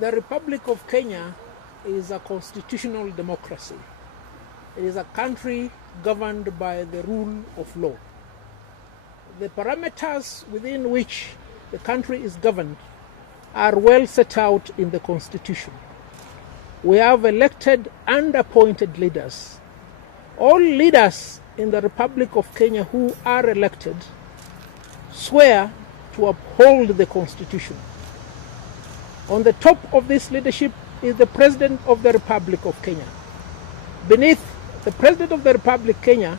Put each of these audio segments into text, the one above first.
The Republic of Kenya is a constitutional democracy. It is a country governed by the rule of law. The parameters within which the country is governed are well set out in the Constitution. We have elected and appointed leaders. All leaders in the Republic of Kenya who are elected swear to uphold the Constitution. On the top of this leadership is the President of the Republic of Kenya. Beneath the President of the Republic of Kenya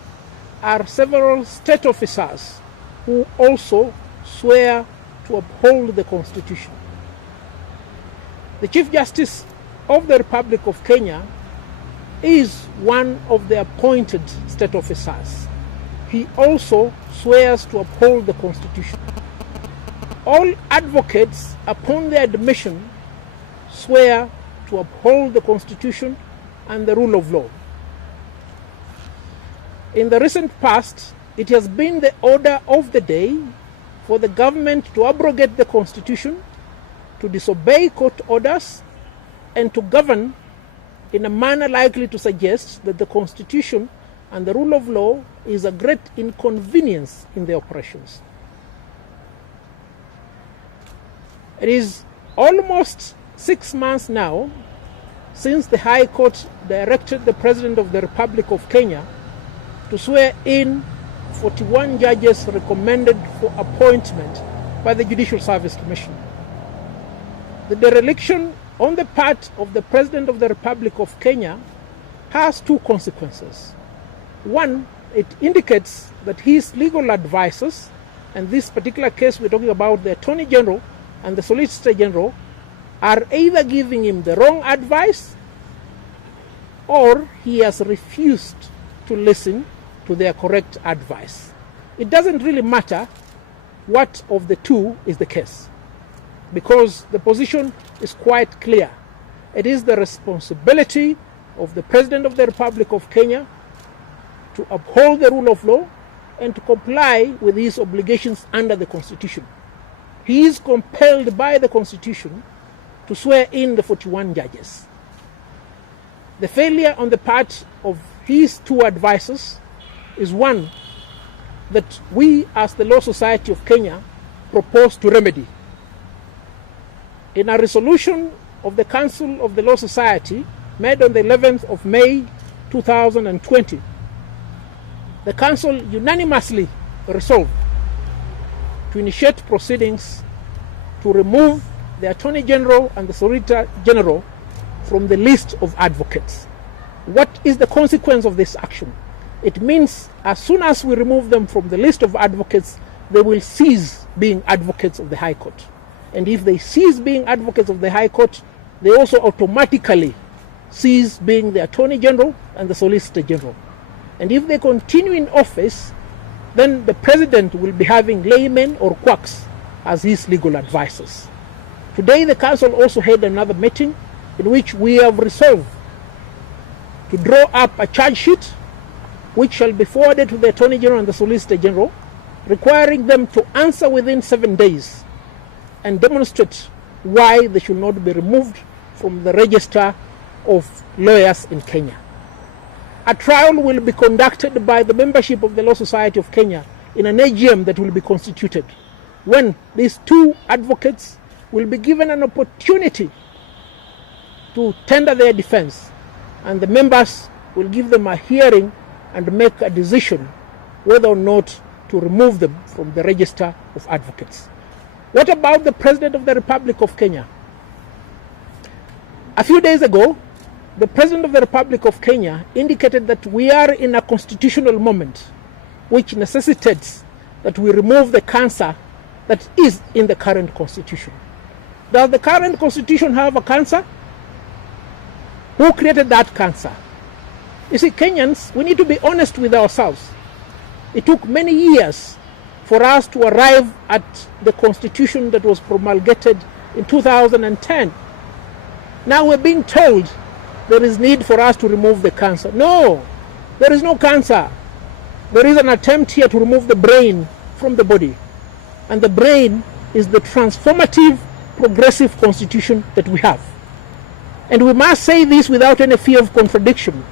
are several state officers who also swear to uphold the Constitution. The Chief Justice of the Republic of Kenya is one of the appointed state officers. He also swears to uphold the Constitution. All advocates, upon their admission, swear to uphold the Constitution and the rule of law. In the recent past, it has been the order of the day for the government to abrogate the Constitution, to disobey court orders, and to govern in a manner likely to suggest that the Constitution and the rule of law is a great inconvenience in their operations. It is almost 6 months now since the High Court directed the President of the Republic of Kenya to swear in 41 judges recommended for appointment by the Judicial Service Commission. The dereliction on the part of the President of the Republic of Kenya has two consequences. One, it indicates that his legal advisors, and this particular case we're talking about the Attorney General and the Solicitor General, are either giving him the wrong advice or he has refused to listen to their correct advice. It doesn't really matter what of the two is the case, because the position is quite clear. It is the responsibility of the President of the Republic of Kenya to uphold the rule of law and to comply with his obligations under the Constitution. He is compelled by the Constitution to swear in the 41 judges. The failure on the part of his two advisors is one that we as the Law Society of Kenya propose to remedy. In a resolution of the Council of the Law Society made on the 11th of May 2020, the Council unanimously resolved to initiate proceedings to remove the Attorney General and the Solicitor General from the list of advocates. What is the consequence of this action? It means as soon as we remove them from the list of advocates, they will cease being advocates of the High Court. And if they cease being advocates of the High Court, they also automatically cease being the Attorney General and the Solicitor General. And if they continue in office, then the President will be having laymen or quacks as his legal advisors. Today, the Council also had another meeting in which we have resolved to draw up a charge sheet which shall be forwarded to the Attorney General and the Solicitor General, requiring them to answer within 7 days and demonstrate why they should not be removed from the register of lawyers in Kenya. A trial will be conducted by the membership of the Law Society of Kenya in an AGM that will be constituted, when these two advocates will be given an opportunity to tender their defense, and the members will give them a hearing and make a decision whether or not to remove them from the register of advocates. What about the President of the Republic of Kenya? A few days ago, the President of the Republic of Kenya indicated that we are in a constitutional moment which necessitates that we remove the cancer that is in the current constitution. Does the current constitution have a cancer? Who created that cancer? You see, Kenyans, we need to be honest with ourselves. It took many years for us to arrive at the constitution that was promulgated in 2010. Now we're being told there is need for us to remove the cancer. No, there is no cancer. There is an attempt here to remove the brain from the body. And the brain is the transformative progressive constitution that we have. And we must say this without any fear of contradiction.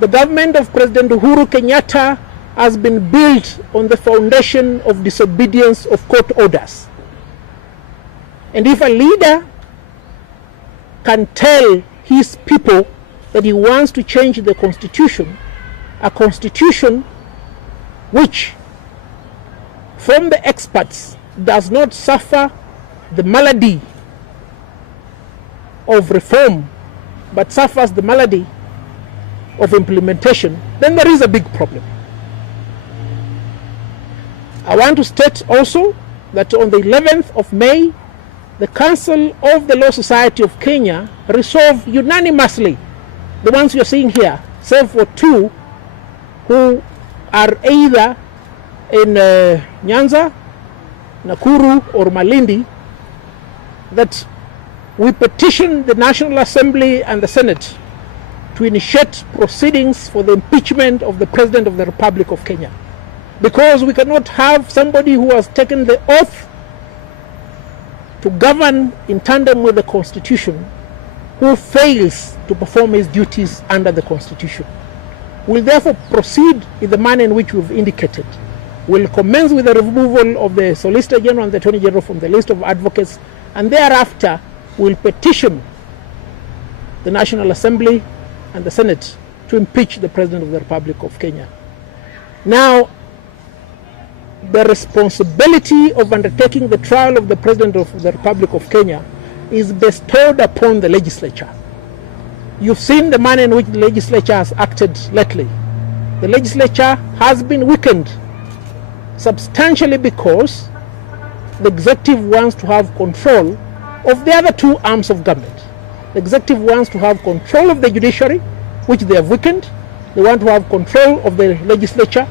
The government of President Uhuru Kenyatta has been built on the foundation of disobedience of court orders. And if a leader can tell his people that he wants to change the constitution, a constitution which, from the experts, does not suffer the malady of reform, but suffers the malady of implementation, then there is a big problem. I want to state also that on the 11th of May, the Council of the Law Society of Kenya resolved unanimously, the ones you're seeing here, save for two who are either in Nyanza, Nakuru or Malindi, that we petition the National Assembly and the Senate to initiate proceedings for the impeachment of the President of the Republic of Kenya. Because we cannot have somebody who has taken the oath to govern in tandem with the Constitution who fails to perform his duties under the Constitution. We'll therefore proceed in the manner in which we've indicated. We'll commence with the removal of the Solicitor General and the Attorney General from the list of advocates, and thereafter we'll petition the National Assembly and the Senate to impeach the President of the Republic of Kenya. Now, the responsibility of undertaking the trial of the President of the Republic of Kenya is bestowed upon the legislature. You've seen the manner in which the legislature has acted lately. The legislature has been weakened substantially because the executive wants to have control of the other two arms of government. The executive wants to have control of the judiciary, which they have weakened. They want to have control of the legislature,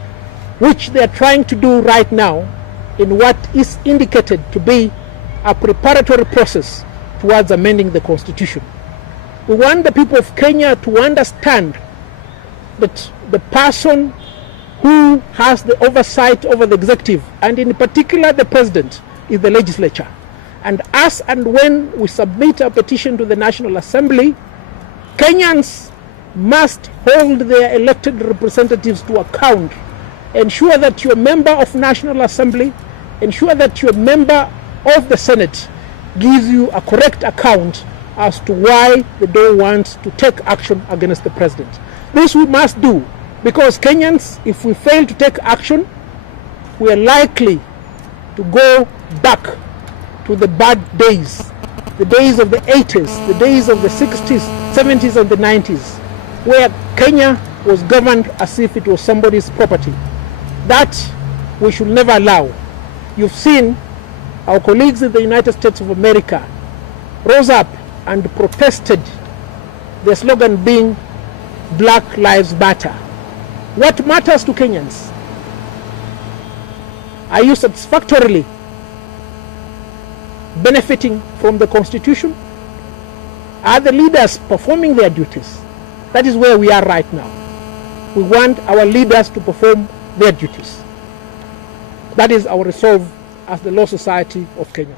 which they are trying to do right now in what is indicated to be a preparatory process towards amending the Constitution. We want the people of Kenya to understand that the person who has the oversight over the executive, and in particular the president, is the legislature. And as and when we submit a petition to the National Assembly, Kenyans must hold their elected representatives to account. Ensure that you're a member of National Assembly, ensure that you're a member of the Senate, gives you a correct account as to why they don't want to take action against the president. This we must do, because Kenyans, if we fail to take action, we are likely to go back to the bad days, the days of the 80s, the days of the 60s, 70s and the 90s, where Kenya was governed as if it was somebody's property. That we should never allow. You've seen our colleagues in the United States of America rose up and protested, their slogan being Black Lives Matter. What matters to Kenyans? Are you satisfactorily benefiting from the Constitution? Are the leaders performing their duties? That is where we are right now. We want our leaders to perform their duties. That is our resolve as the Law Society of Kenya.